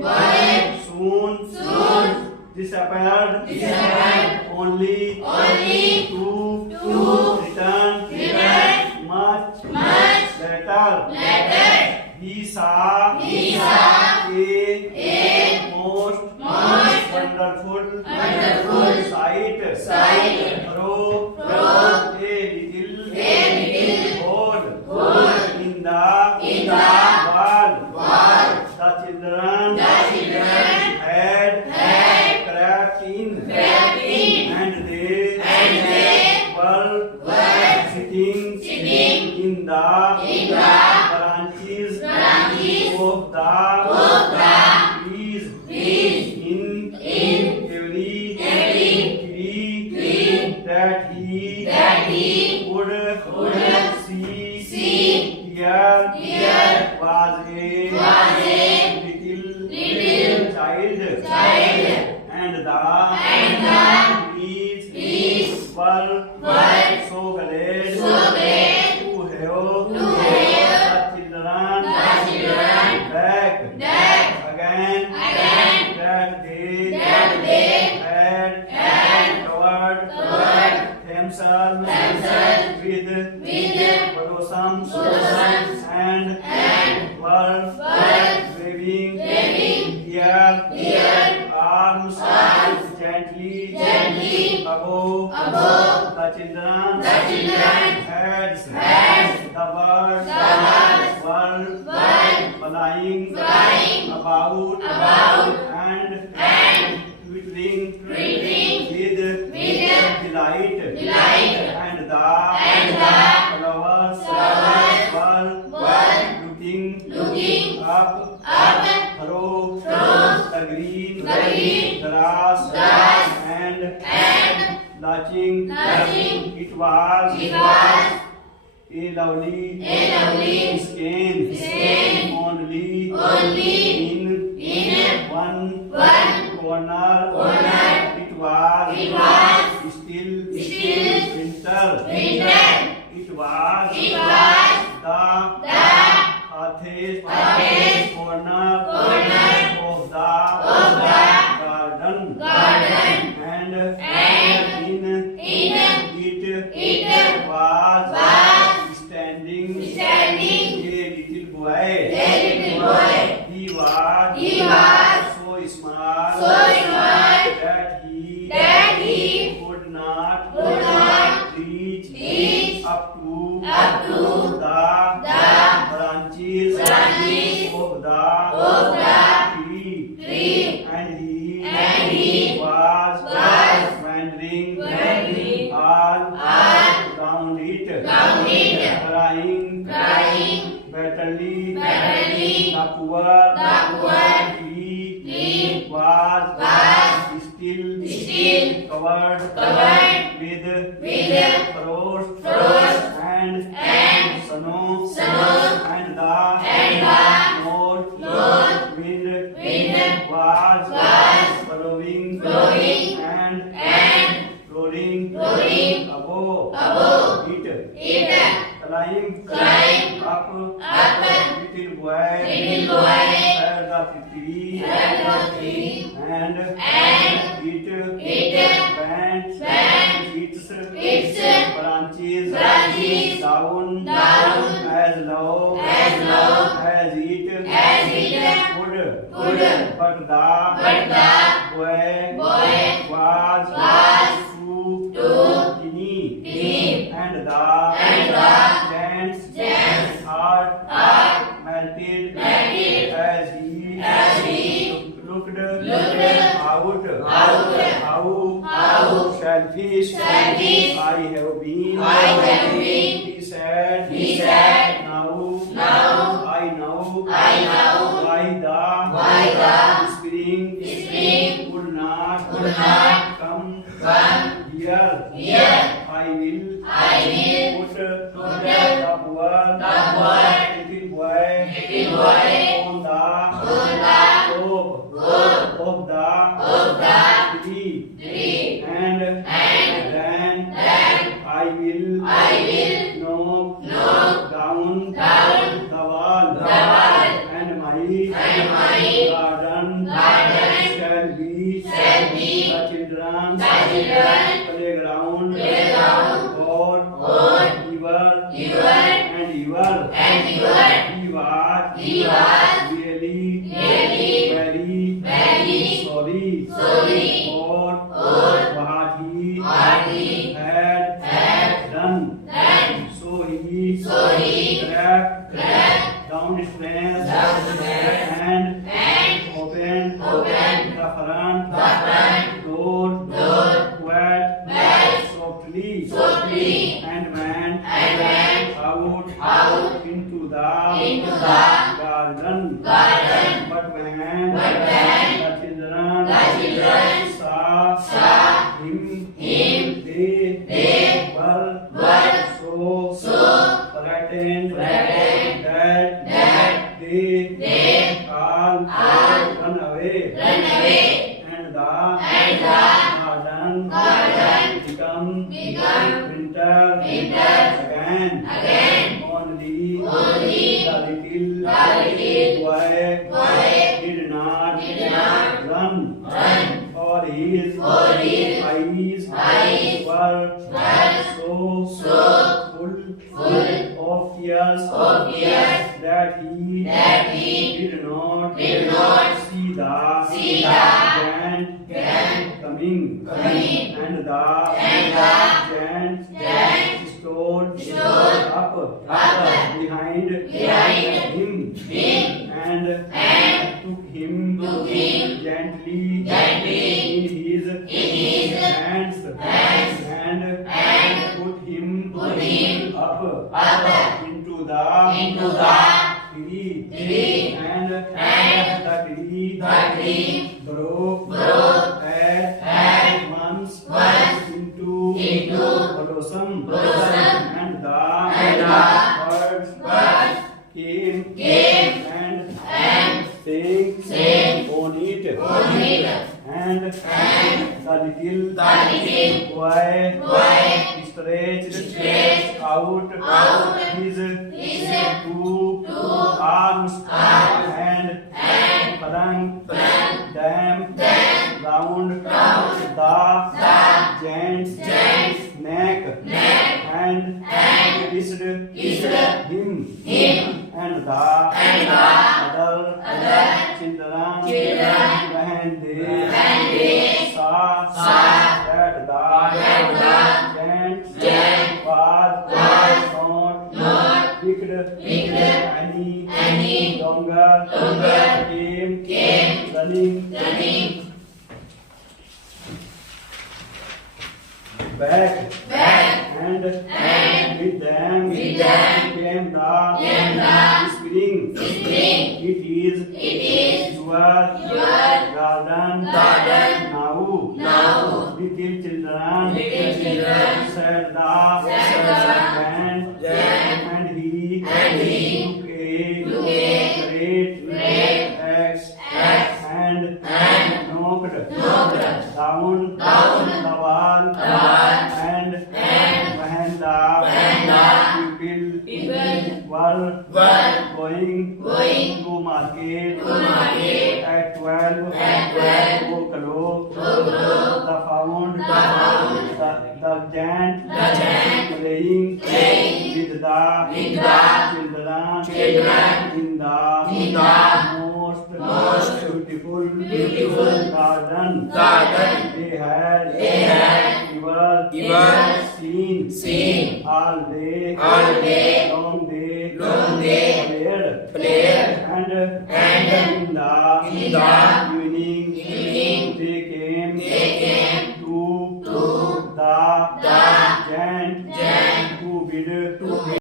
Why? Soon. Disappeared. Only. To. Return. Much. Later. He saw. A most wonderful sight. Throw. A little hole in the wall. The children had crept in, and they were sitting in the branches of the trees in every tree that he could see. Here was a little child, and the trees were so glad to have the children back again that they had covered themselves with blossoms and were waving their arms gently above the children's heads. The birds were flying about and twittering with delight, and the flowers were looking up through the green grass and watching. It was a lovely skein, only in one corner. It was still winter. It was the farthest corner of the garden, and in it was standing a little boy. He was so small that he could not reach up to the branches of the tree, and he was wandering all around it, crying bitterly. The poor tree was still covered with frost and snow, and the north wind was blowing and roaring above it. Climb up, little boy, heard the tree, and it bent its branches down as low as it could. But the boy was too tiny, and the giant's heart melted as he looked out. How selfish I have been. He said, now I know why the spring would not come here. I will put the poor little boy on the top of the tree, and then I will knock down playground, or evil, and evil. He was really very sorry for what he had done. So he crept downstairs and opened the front door quite softly and went out into the garden. But when the children saw him, they were so frightened that they all run away. And the garden become winter again. Only the little boy did not run, for his eyes were so full of tears that he did not see the giant coming. And the giant stood up behind him and took him gently in his hands and put him up into the tree. And the tree broke at once into blossom, and the birds came and sang on it. And the little boy stretched out his two arms and flung them round the giant's neck and kissed him. And the other children, when they saw that the giant was not wicked any longer, came running back. And with them came the spring. It is your garden now. Little children said the giant, and he took a great axe and knocked down the wall. And when the people were going to market at 12 o'clock, they found the giant playing with the children in the most beautiful garden they had ever seen. All day long they played and in the